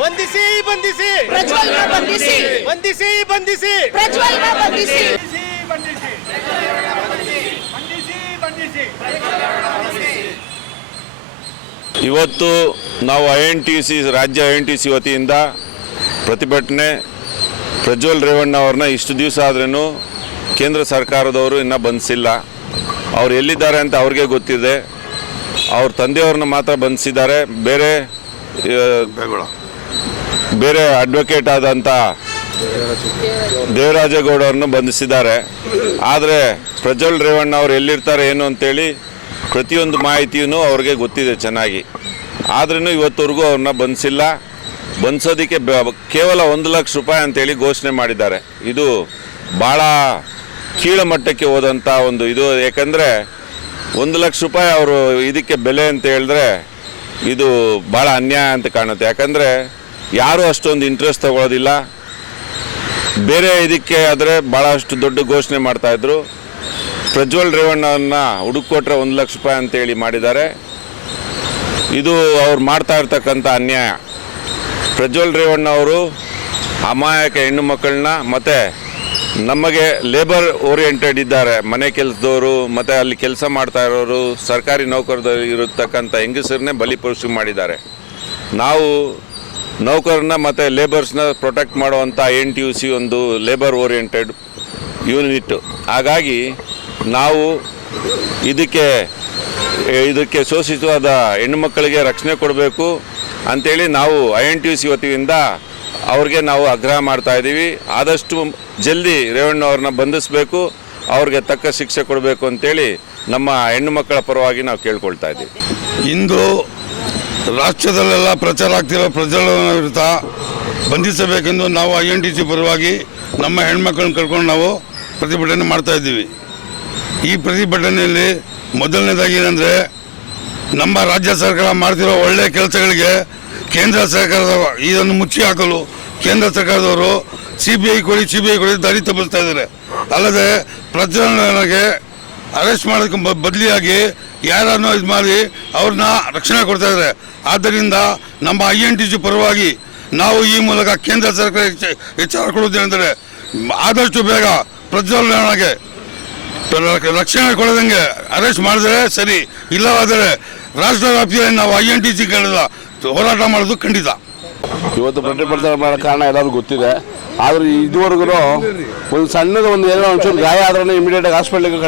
बंदिसी बंदिसी प्रज्वल बंदिसी बंदिसी बंदिसी प्रज्वल बंदिसी ಇವತ್ತು ನಾವು ಐ ಎನ್ ಟಿ ಸಿ ರಾಜ್ಯ ಐ ಎನ್ ಟಿ ಸಿ ವತಿಯಿಂದ ಪ್ರತಿಭಟನೆ ಪ್ರಜ್ವಲ್ ರೇವಣ್ಣ ಅವ್ರನ್ನ ಇಷ್ಟು ದಿವಸ ಆದ್ರೂ ಕೇಂದ್ರ ಸರ್ಕಾರದವರು ಇನ್ನೂ ಬಂಧಿಸಿಲ್ಲ ಅವ್ರು ಎಲ್ಲಿದ್ದಾರೆ ಅಂತ ಅವ್ರಿಗೆ ಗೊತ್ತಿದೆ. ಅವ್ರ ತಂದೆಯವ್ರನ್ನ ಮಾತ್ರ ಬಂಧಿಸಿದ್ದಾರೆ ಬೇರೆ ಬೇರೆ ಅಡ್ವೊಕೇಟ್ ಆದಂಥ ದೇವರಾಜೇಗೌಡ ಅವ್ರನ್ನ ಬಂಧಿಸಿದ್ದಾರೆ ಆದರೆ ಪ್ರಜ್ವಲ್ ರೇವಣ್ಣ ಅವ್ರು ಎಲ್ಲಿರ್ತಾರೆ ಏನು ಅಂತೇಳಿ ಪ್ರತಿಯೊಂದು ಮಾಹಿತಿಯೂ ಅವ್ರಿಗೆ ಗೊತ್ತಿದೆ ಚೆನ್ನಾಗಿ. ಆದ್ರೂ ಇವತ್ತವರೆಗೂ ಅವ್ರನ್ನ ಬಂಧಿಸಿಲ್ಲ ಬಂಧಿಸೋದಕ್ಕೆ ಬ- ಕೇವಲ ಒಂದು ಲಕ್ಷ ರೂಪಾಯಿ ಅಂತೇಳಿ ಘೋಷಣೆ ಮಾಡಿದ್ದಾರೆ. ಇದು ಭಾಳ ಕೀಳಮಟ್ಟಕ್ಕೆ ಹೋದಂಥ ಒಂದು ಇದು. ಯಾಕಂದರೆ ಒಂದು ಲಕ್ಷ ರೂಪಾಯಿ ಅವರು ಇದಕ್ಕೆ ಬೆಲೆ ಅಂತ ಹೇಳಿದ್ರೆ ಇದು ಭಾಳ ಅನ್ಯಾಯ ಅಂತ ಕಾಣುತ್ತೆ. ಯಾಕಂದರೆ ಯಾರೂ ಅಷ್ಟೊಂದು ಇಂಟ್ರೆಸ್ಟ್ ತಗೊಳ್ಳೋದಿಲ್ಲ ಬೇರೆ ಇದಕ್ಕೆ ಆದರೆ ಭಾಳಷ್ಟು ದೊಡ್ಡ ಘೋಷಣೆ ಮಾಡ್ತಾಯಿದ್ರು ಪ್ರಜ್ವಲ್ ರೇವಣ್ಣನ ಹುಡುಕೊಟ್ರೆ ಒಂದು ಲಕ್ಷ ರೂಪಾಯಿ ಅಂತೇಳಿ ಮಾಡಿದ್ದಾರೆ. ಇದು ಅವ್ರು ಮಾಡ್ತಾ ಇರ್ತಕ್ಕಂಥ ಅನ್ಯಾಯ. ಪ್ರಜ್ವಲ್ ರೇವಣ್ಣ ಅವರು ಅಮಾಯಕ ಹೆಣ್ಣು ಮಕ್ಕಳನ್ನ ಮತ್ತು ನಮಗೆ ಲೇಬರ್ ಓರಿಯೆಂಟೆಡ್ ಇದ್ದಾರೆ. ಮನೆ ಕೆಲಸದವರು, ಮತ್ತು ಅಲ್ಲಿ ಕೆಲಸ ಮಾಡ್ತಾ ಇರೋರು, ಸರ್ಕಾರಿ ನೌಕರದಲ್ಲಿ ಇರತಕ್ಕಂಥ ಹೆಂಗಸರನ್ನೇ ಬಲಿಪಶು ಮಾಡಿದ್ದಾರೆ. ನಾವು ನೌಕರನ್ನ ಮತ್ತು ಲೇಬರ್ಸ್ನ ಪ್ರೊಟೆಕ್ಟ್ ಮಾಡುವಂಥ ಎನ್ ಟಿ ಯು ಸಿ ಒಂದು ಲೇಬರ್ ಓರಿಯೆಂಟೆಡ್ ಯೂನಿಟ್ಟು ಹಾಗಾಗಿ ನಾವು ಇದಕ್ಕೆ ಇದಕ್ಕೆ ಶೋಷಿತವಾದ ಹೆಣ್ಣು ಮಕ್ಕಳಿಗೆ ರಕ್ಷಣೆ ಕೊಡಬೇಕು ಅಂಥೇಳಿ ನಾವು I N T U C ವತಿಯಿಂದ ಅವ್ರಿಗೆ ನಾವು ಆಗ್ರಹ ಮಾಡ್ತಾ ಇದ್ದೀವಿ. ಆದಷ್ಟು ಜಲ್ದಿ ರೇವಣ್ಣ ಅವ್ರನ್ನ ಬಂಧಿಸಬೇಕು, ಅವ್ರಿಗೆ ತಕ್ಕ ಶಿಕ್ಷೆ ಕೊಡಬೇಕು ಅಂತೇಳಿ ನಮ್ಮ ಹೆಣ್ಣು ಮಕ್ಕಳ ಪರವಾಗಿ ನಾವು ಕೇಳ್ಕೊಳ್ತಾ ಇದ್ದೀವಿ. ಇಂದು ರಾಷ್ಟ್ರದಲ್ಲೆಲ್ಲ ಪ್ರಚಾರ ಆಗ್ತಿರೋ ಪ್ರಜ್ವಲನ ವಿರುದ್ಧ ಬಂಧಿಸಬೇಕೆಂದು ನಾವು ಐ ಎನ್ ಟಿ ಸಿ ಪರವಾಗಿ ನಮ್ಮ ಹೆಣ್ಮಕ್ಳನ್ನ ಕರ್ಕೊಂಡು ನಾವು ಪ್ರತಿಭಟನೆ ಮಾಡ್ತಾ ಇದ್ದೀವಿ. ಈ ಪ್ರತಿಭಟನೆಯಲ್ಲಿ ಮೊದಲನೇದಾಗಿ ಏನಂದರೆ, ನಮ್ಮ ರಾಜ್ಯ ಸರ್ಕಾರ ಮಾಡ್ತಿರೋ ಒಳ್ಳೆಯ ಕೆಲಸಗಳಿಗೆ ಕೇಂದ್ರ ಸರ್ಕಾರದವರು ಇದನ್ನು ಮುಚ್ಚಿ ಹಾಕಲು ಕೇಂದ್ರ ಸರ್ಕಾರದವರು ಸಿ ಬಿ ಐ ಕೊಡಿ ಸಿ ಬಿ ಐ ಕೊಡಿ ದಾರಿ ತಪ್ಪಿಸ್ತಾ ಇದ್ದಾರೆ. ಅಲ್ಲದೆ ಪ್ರತಿಭಟನೆಗೆ ಅರೆಸ್ಟ್ ಮಾಡೋದಕ್ಕೆ ಬದಲಿಯಾಗಿ ಯಾರನ್ನೋ ಇದು ಮಾಡಿ ಅವ್ರನ್ನ ರಕ್ಷಣೆ ಕೊಡ್ತಾ ಇದ್ದಾರೆ. ಆದ್ದರಿಂದ ನಮ್ಮ ಐ ಎನ್ ಟಿ ಸಿ ಪರವಾಗಿ ನಾವು ಈ ಮೂಲಕ ಕೇಂದ್ರ ಸರ್ಕಾರ ಎಚ್ಚ- ಎಚ್ಚರ ಕೊಡುವುದೇನೆಂದರೆ ಆದಷ್ಟು ಬೇಗ ಪ್ರಜ್ವಲನಿಗೆ ರಕ್ಷಣೆ ಕೊಡದಂಗೆ ಅರೆಸ್ಟ್ ಮಾಡಿದ್ರೆ ಸರಿ, ಇಲ್ಲವಾದರೆ ರಾಷ್ಟ್ರ ವ್ಯಾಪ್ತಿಯಲ್ಲಿ ನಾವು ಐ ಎನ್ ಟಿ ಸಿ ಹೋರಾಟ ಮಾಡೋದು ಖಂಡಿತ. ಇವತ್ತು ಪ್ರತಿಭಟನೆ ಮಾಡೋ ಕಾರಣ ಎಲ್ಲರಿಗೂ ಗೊತ್ತಿದೆ. ಆದ್ರೆ ಇದುವರೆಗೂ ಒಂದು ಸಣ್ಣದ ಒಂದು ಏನೋ ಒಂಚೂರು ಗಾಯ ಆದ್ರೂ ಇಮಿಡಿಯೇಟ್ ಆಗಿ ಹಾಸ್ಪಿಟ್ಲಿಗೆ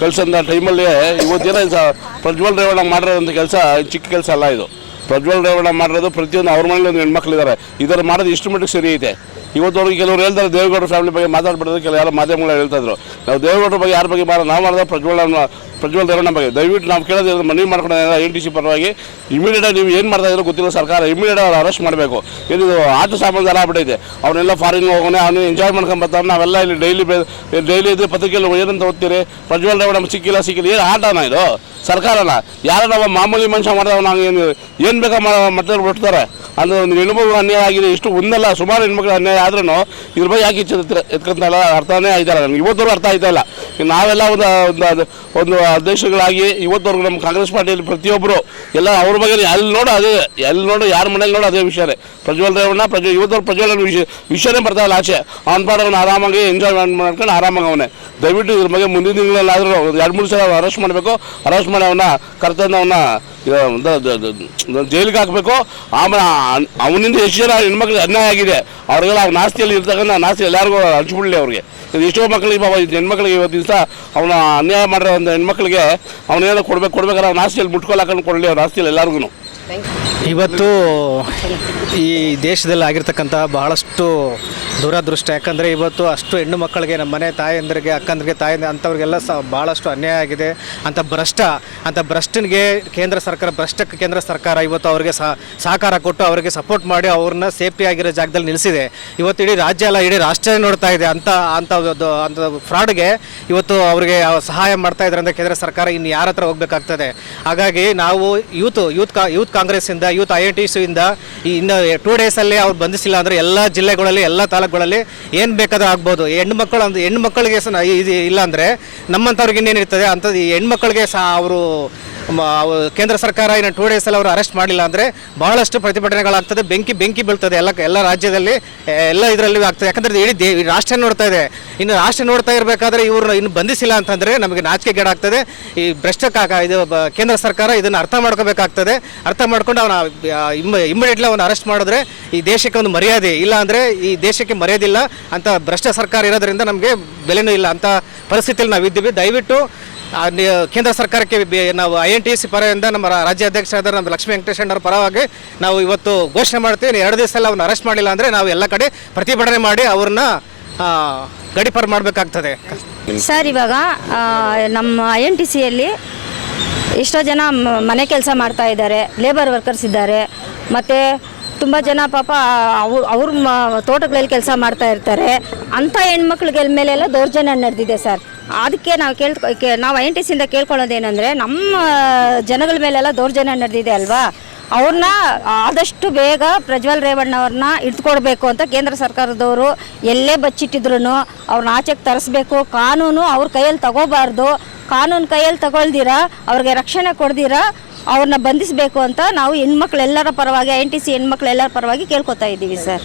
ಕಳ್ಸಂತ ಟೈಮಲ್ಲಿ ಇವತ್ತೇನೋ ಪ್ರಜ್ವಲ್ ರೇವಣ್ಣ ಮಾಡಿರೋಂಥ ಕೆಲಸ, ಚಿಕ್ಕ ಕೆಲಸ ಅಲ್ಲ ಇದು. ಪ್ರಜ್ವಲ್ ರೇವಣ್ಣ ಮಾಡಿರೋದು ಪ್ರತಿಯೊಂದು ಅವ್ರ ಮನೇಲಿ ಒಂದು ಹೆಣ್ಮಕ್ಳಿದ್ದಾರೆ. ಇದರ ಮಾಡೋದು ಇಷ್ಟು ಮಟ್ಟಿಗೆ ಸರಿ ಐತೆ. ಇವತ್ತವ್ರಿಗೆ ಕೆಲವರು ಹೇಳ್ತಾರೆ ದೇವೇಗೌಡರ ಫ್ಯಾಮಿಲಿ ಬಗ್ಗೆ ಮಾತಾಡ್ಬಿಡೋದು ಕೆಲವು ಯಾರೋ ಮಾಧ್ಯಮಗಳು ಹೇಳ್ತಾ ಇದ್ರು ನಾವು ದೇವೇಗೌಡರ ಬಗ್ಗೆ ಯಾರ ಬಗ್ಗೆ ಮಾಡ ನಾವು ಮಾಡಿದ ಪ್ರಜ್ವಲ್ ಪ್ರಜ್ವಲ್ ರೇವಣ್ಣ ಬಗ್ಗೆ. ದಯವಿಟ್ಟು ನಾವು ಕೇಳೋದು ಮನವಿ ಮಾಡ್ಕೊಂಡು ಎನ್ ಟಿ ಸಿ ಪರವಾಗಿ ಇಮಿಡಿಯೇಟ್ ನೀವು ಏನು ಮಾಡ್ತಾ ಇದ್ರು ಗೊತ್ತಿಲ್ಲ ಸರ್ಕಾರ ಇಮಿಡಿಯೇಟ್ ಅವ್ರು ಅರೆಸ್ಟ್ ಮಾಡಬೇಕು. ಇದು ಆಟ ಸಾಮಾನು ಎಲ್ಲ ಆಗ್ಬಿಟ್ಟೈತೆ. ಅವನ್ನೆಲ್ಲ ಫಾರಿನ್ ಹೋಗೋಣ ಅವನು ಎಂಜಾಯ್ ಮಾಡ್ಕೊಂಡು ಬರ್ತಾರೆ ನಾವೆಲ್ಲ ಇಲ್ಲಿ ಡೈಲಿ ಡೈಲಿ ಇದ್ರೆ ಪತ್ರಿಕೆಯಲ್ಲಿ ಏನಂತ ಓದ್ತೀರಿ? ಪ್ರಜ್ವಲ್ ರೇವಣ್ಣ ಸಿಕ್ಕಿಲ್ಲ ಸಿಕ್ಕಿಲ್ಲ, ಏನು ಆಟನ ಇದು? ಸರ್ಕಾರನ? ಯಾರು ನಾವು ಮಾಮೂಲಿ ಮನುಷ್ಯ ಮಾಡಿದವ ನಾವು ಏನು ಏನು ಬೇಕಾ ಮತ್ತೆ ಬಿಡ್ತಾರೆ? ಅಂದ್ರೆ ಒಂದು ಹೆಣ್ಮಗು ಅನ್ಯಾಯ ಆಗಿದೆ, ಇಷ್ಟು ಒಂದಲ್ಲ, ಸುಮಾರು ಹೆಣ್ಮಕ್ಳು ಅನ್ಯಾಯ ಆದ್ರೂ ಇದ್ರ ಬಗ್ಗೆ ಯಾಕೆ ಎತ್ಕೊಂತಲ್ಲ ಅರ್ಥನೇ ಆಯ್ತಲ್ಲ ನನಗೆ ಇವತ್ತವರೆಗೂ ಅರ್ಥ ಆಯ್ತಾ ಇಲ್ಲ ನಾವೆಲ್ಲ ಒಂದು ಒಂದು ಒಂದು ಅಧ್ಯಕ್ಷಗಳಾಗಿ ಇವತ್ತವರೆಗೂ ನಮ್ಮ ಕಾಂಗ್ರೆಸ್ ಪಾರ್ಟಿಯಲ್ಲಿ ಪ್ರತಿಯೊಬ್ಬರು ಎಲ್ಲ ಅವ್ರ ಬಗ್ಗೆ ಎಲ್ಲಿ ನೋಡೋ ಅದೇ ಎಲ್ಲಿ ನೋಡು ಯಾರ ಮನೇಲಿ ನೋಡೋ ಅದೇ ವಿಷಯನೇ. ಪ್ರಜ್ವಲ್ ರೇವಣ್ಣ ಪ್ರಜ್ವ ಇವತ್ತವ್ರು ಪ್ರಜ್ವಲ್ ವಿಷಯ ವಿಷಯನೇ ಬರ್ತಾ ಇಲ್ಲ ಆಚೆ. ಅವ್ನ ಅವ್ನು ಆರಾಮಾಗಿ ಎಂಜಾಯ್ ಮಾಡ್ಕೊಂಡು ಆರಾಮಾಗಿ ಅವನೇ ದಯವಿಟ್ಟು ಇದ್ರ ಬಗ್ಗೆ ಮುಂದಿನ ತಿಂಗಳಲ್ಲಾದರೂ ಎರಡು, ಮೂರು ಸಲ ಅರೆಸ್ಟ್ ಮಾಡಬೇಕು. ಅರೆಸ್ಟ್ ಮಾಡಿ ಅವನ್ನ ಕರ್ತಂದು ಅವನ್ನ ಜೈಲಿಗೆ ಹಾಕಬೇಕು. ಆಮೇಲೆ ಅವನಿಂದ ಎಷ್ಟು ಜನ ಹೆಣ್ಮಕ್ಳು ಅನ್ಯಾಯ ಆಗಿದೆ, ಅವ್ರಿಗೆಲ್ಲ ಅವ್ರ ನಾಸ್ತಿಯಲ್ಲಿ ಇರ್ತಕ್ಕಂಥ ನಾಸ್ತಿ ಎಲ್ಲರಿಗೂ ಹಂಚ್ಬಿಡ್ಲಿ ಅವ್ರಿಗೆ. ಇದು ಎಷ್ಟೋ ಮಕ್ಕಳಿಗೆ ಈ ಹೆಣ್ಮಕ್ಳಿಗೆ ಇವತ್ತು ದಿವಸ ಅವನ ಅನ್ಯಾಯ ಮಾಡಿರೋ ಒಂದು ಹೆಣ್ಮಕ್ಳಿಗೆ ಅವನೇನೋ ಕೊಡ್ಬೇಕು ಕೊಡ್ಬೇಕಾದ್ರೆ ಅವ್ನ ಆಸ್ತಿಯಲ್ಲಿ ಮುಟ್ಕೊಲ್ ಕೊಡಲಿ ಅವ್ರ ಆಸ್ತಿಯಲ್ಲಿ ಎಲ್ಲರಿಗೂ ಇವತ್ತು ಈ ದೇಶದಲ್ಲಿ ಆಗಿರ್ತಕ್ಕಂಥ ಬಹಳಷ್ಟು ದುರದೃಷ್ಟ. ಯಾಕಂದರೆ ಇವತ್ತು ಅಷ್ಟು ಹೆಣ್ಣು ಮಕ್ಕಳಿಗೆ ನಮ್ಮ ಮನೆ ತಾಯಂದ್ರಿಗೆ, ಅಕ್ಕಂದ್ರಿಗೆ, ತಾಯಿ ಅಂಥವ್ರಿಗೆಲ್ಲ ಸಹ ಭಾಳಷ್ಟು ಅನ್ಯಾಯ ಆಗಿದೆ. ಅಂಥ ಭ್ರಷ್ಟ, ಅಂತ ಭ್ರಷ್ಟನಿಗೆ ಕೇಂದ್ರ ಸರ್ಕಾರ, ಭ್ರಷ್ಟಕ್ಕೆ ಕೇಂದ್ರ ಸರ್ಕಾರ ಇವತ್ತು ಅವರಿಗೆ ಸಹ ಸಹಕಾರ ಕೊಟ್ಟು ಅವರಿಗೆ ಸಪೋರ್ಟ್ ಮಾಡಿ ಅವ್ರನ್ನ ಸೇಫ್ಟಿ ಆಗಿರೋ ಜಾಗದಲ್ಲಿ ನಿಲ್ಲಿಸಿದೆ ಇವತ್ತು ಇಡೀ ರಾಜ್ಯ ಅಲ್ಲ, ಇಡೀ ರಾಷ್ಟ್ರ ನೋಡ್ತಾ ಇದೆ. ಅಂಥ ಒಂದು- ಅಂಥ ಫ್ರಾಡ್ಗೆ ಇವತ್ತು ಅವರಿಗೆ ಸಹಾಯ ಮಾಡ್ತಾ ಇದ್ದಾರೆ ಅಂದರೆ ಕೇಂದ್ರ ಸರ್ಕಾರ ಇನ್ನು ಯಾರ ಹತ್ರ ಹೋಗ್ಬೇಕಾಗ್ತದೆ. ಹಾಗಾಗಿ ನಾವು ಯೂತ್ ಯೂತ್ ಕಾ, ಯೂತ್ ಕಾಂಗ್ರೆಸ್ಸಿಂದ ಯೂತ್ ಐ ಐ ಟಿ ಸಿಯಿಂದ ಈ ಇನ್ನು ಟೂ ಡೇಸಲ್ಲಿ ಅವ್ರು ಬಂಧಿಸಿಲ್ಲ ಅಂದರೆ ಎಲ್ಲ ಜಿಲ್ಲೆಗಳಲ್ಲಿ, ಎಲ್ಲ ತಾಲೂಕುಗಳಲ್ಲಿ ಏನು ಬೇಕಾದ್ರೂ ಆಗ್ಬೋದು. ಹೆಣ್ಣು ಮಕ್ಕಳು ಅಂದ್ರೆ ಹೆಣ್ಣು ಮಕ್ಕಳಿಗೆ ಸಹ ಇದು ಇಲ್ಲ ಅಂದರೆ ನಮ್ಮಂಥವ್ರಿಗೆ ಇನ್ನೇನಿರ್ತದೆ ಅಂಥದ್ದು ಈ ಹೆಣ್ಮಕ್ಳಿಗೆ ಸಹ ಅವರು ಕೇಂದ್ರ ಸರ್ಕಾರ ಇನ್ನು ಟೂ ಡೇಸಲ್ಲಿ ಅವರು ಅರೆಸ್ಟ್ ಮಾಡಿಲ್ಲ ಅಂದರೆ ಬಹಳಷ್ಟು ಪ್ರತಿಭಟನೆಗಳಾಗ್ತದೆ, ಬೆಂಕಿ ಬೆಂಕಿ ಬೀಳ್ತದೆ ಎಲ್ಲ ಎಲ್ಲ ರಾಜ್ಯದಲ್ಲಿ ಎಲ್ಲ ಇದರಲ್ಲಿ ಆಗ್ತದೆ. ಯಾಕಂದರೆ ಇಡೀ ದೇ ರಾಷ್ಟ್ರ ನೋಡ್ತಾ ಇದೆ. ಇನ್ನು ರಾಷ್ಟ್ರ ನೋಡ್ತಾ ಇರಬೇಕಾದ್ರೆ ಇವ್ರನ್ನ ಇನ್ನು ಬಂಧಿಸಿಲ್ಲ ಅಂತಂದರೆ ನಮಗೆ ನಾಚಿಕೆಗೇಡಾಗ್ತದೆ ಈ ಭ್ರಷ್ಟ ಇದು ಕೇಂದ್ರ ಸರ್ಕಾರ ಇದನ್ನು ಅರ್ಥ ಮಾಡ್ಕೋಬೇಕಾಗ್ತದೆ. ಅರ್ಥ ಮಾಡ್ಕೊಂಡು ಅವನ ಇಮ್ಮಿಡಿಯೇಟ್ಲಿ ಅವನು ಅರೆಸ್ಟ್ ಮಾಡಿದ್ರೆ ಈ ದೇಶಕ್ಕೆ ಒಂದು ಮರ್ಯಾದೆ ಇಲ್ಲ ಅಂದರೆ ಈ ದೇಶಕ್ಕೆ ಮರ್ಯಾದಿಲ್ಲ ಅಂತ ಭ್ರಷ್ಟ ಸರ್ಕಾರ ಇರೋದ್ರಿಂದ ನಮಗೆ ಬೆಲೆನೂ ಇಲ್ಲ ಅಂತ ಪರಿಸ್ಥಿತಿಯಲ್ಲಿ ನಾವು ಇದ್ದೀವಿ ದಯವಿಟ್ಟು ಕೇಂದ್ರ ಸರ್ಕಾರಕ್ಕೆ ನಾವು ಐ ಎನ್ ಟಿ ಸಿ ಪರದಿಂದ ನಮ್ಮ ರಾಜ್ಯಾಧ್ಯಕ್ಷ ರಾಜ್ಯಾಧ್ಯಕ್ಷರಾದ ನಮ್ಮ ಲಕ್ಷ್ಮೀ ವೆಂಕಟೇಶ್ ಅಣ್ಣವ್ರ ಪರವಾಗಿ ನಾವು ಇವತ್ತು ಘೋಷಣೆ ಮಾಡ್ತೀವಿ. ಎರಡು ದಿವಸದಲ್ಲಿ ಅವ್ರನ್ನ ಅರೆಸ್ಟ್ ಮಾಡಿಲ್ಲ ಅಂದರೆ ನಾವು ಎಲ್ಲ ಕಡೆ ಪ್ರತಿಭಟನೆ ಮಾಡಿ ಅವ್ರನ್ನ ಗಡಿಪಾರು ಮಾಡಬೇಕಾಗ್ತದೆ. ಸರ್, ಇವಾಗ ನಮ್ಮ ಐ ಎನ್ ಟಿ ಸಿಯಲ್ಲಿ ಎಷ್ಟೋ ಜನ ಮನೆ ಕೆಲಸ ಮಾಡ್ತಾ ಇದ್ದಾರೆ. ಲೇಬರ್ ವರ್ಕರ್ಸ್ ಇದ್ದಾರೆ. ಮತ್ತು ತುಂಬ ಜನ ಪಾಪ ಅವ್ರು ಅವ್ರ ತೋಟಗಳಲ್ಲಿ ಕೆಲಸ ಮಾಡ್ತಾ ಇರ್ತಾರೆ. ಅಂಥ ಹೆಣ್ಮಕ್ಳಿಗೆ ಮೇಲೆಲ್ಲ ದೌರ್ಜನ್ಯ ನಡೆದಿದೆ ಸರ್. ಅದಕ್ಕೆ ನಾವು ಕೇಳ್ ನಾವು ಐ ಎನ್ ಟಿ ಸಿಯಿಂದ ಕೇಳ್ಕೊಳ್ಳೋದೇನೆಂದರೆ ನಮ್ಮ ಜನಗಳ ಮೇಲೆಲ್ಲ ದೌರ್ಜನ್ಯ ನಡೆದಿದೆ ಅಲ್ವಾ? ಅವ್ರನ್ನ ಆದಷ್ಟು ಬೇಗ ಪ್ರಜ್ವಲ್ ರೇವಣ್ಣ ಅವ್ರನ್ನ ಇಟ್ಕೊಡ್ಬೇಕು ಅಂತ ಕೇಂದ್ರ ಸರ್ಕಾರದವರು ಎಲ್ಲೇ ಬಚ್ಚಿಟ್ಟಿದ್ರು ಅವ್ರನ್ನ ಆಚೆಗೆ ತರಿಸ್ಬೇಕು. ಕಾನೂನು ಅವ್ರ ಕೈಯಲ್ಲಿ ತಗೋಬಾರ್ದು. ಕಾನೂನು ಕೈಯಲ್ಲಿ ತಗೊಳ್ದಿರ, ಅವ್ರಿಗೆ ರಕ್ಷಣೆ ಕೊಡ್ದಿರ ಅವ್ರನ್ನ ಬಂಧಿಸಬೇಕು ಅಂತ ನಾವು ಹೆಣ್ಮಕ್ಳೆಲ್ಲರ ಪರವಾಗಿ ಐ ಎನ್ ಟಿ ಸಿ ಹೆಣ್ಮಕ್ಳೆಲ್ಲರ ಪರವಾಗಿ ಕೇಳ್ಕೊತಾ ಇದ್ದೀವಿ ಸರ್.